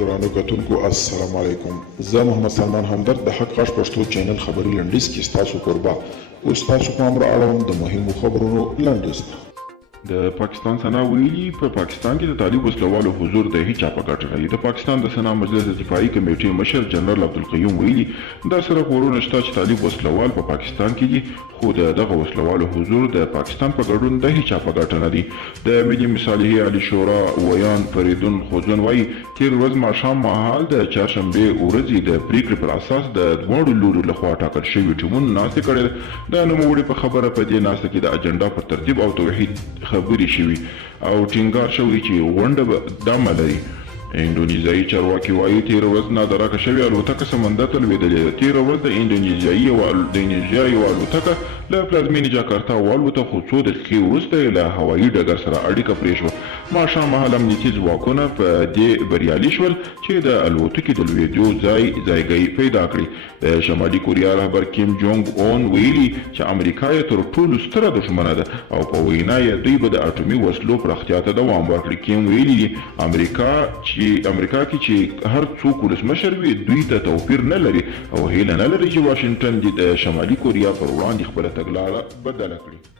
ګرانو کتونکو السلام علیکم. زه محمد سلمان همدرد د حق غږ پښتو چینل خبري لنډیز کې ستاسو کوربه اوس تاسو پام را اړوم د مهمو خبرونو لنډیز ته. د پاکستان سنا ویلي په پاکستان کې د طالب وسلوالو حضور د هیچا په ګټه نه دی. د پاکستان د سنا مجلس د دفاعي کمیټې مشر جنرال عبدالقیوم ویلي دا سره خبرونه شته چې طالب وسلوال په پاکستان کې دي، خو دغه وسلوالو حضور د پاکستان په ګډون د هیچا په ګټه نه دی. د ملي مصالحې عالي شورا ویان فریدون خوځن وایي تیر ورځ ماښام مهال د چهارشنبې ورځې د پریکړې پر اساس د دواړو لورو لخوا ټاکل شوي ټیمونو ناستې کړې. د نوموړي په خبره په دې ناسته کې د اجنډا پر ترتیب او توحید خبرې شوي او ټینګار شوی چې غونډه به دمه لري. انډونیزیایي چارواکي وایي تېره ورځ نادرکه شوې الوتکه سمندر ته لوېدلې ده. تېره ورځ د انډونیزیا یوه الوتکه له پلازمېنې جاکارتا والوته، خو څو دقیقې وروسته یې له هوایي ډګر سره اړیکه پرې شوه. ماښام مهال امنیتي ځواکونه په دې بریالي شول چې د الوتکې د لوېدو ځایګی پیدا کړي. د شمالي کوریا رهبر کیم جونګ اون ویلي چې امریکا یې تر ټولو ستره دښمنه ده او په وینا یې دوی به د اټومي وسلو پراختیا ته دوام ورکړي. کیم ویلي دي امریکا کې چې هر څوک ولسمشر وي دوی ته توپیر نه لري او هیله نه لري چې واشنګټن د شمالي کوریا پر وړاندې خپله تګلاره بدله کړي.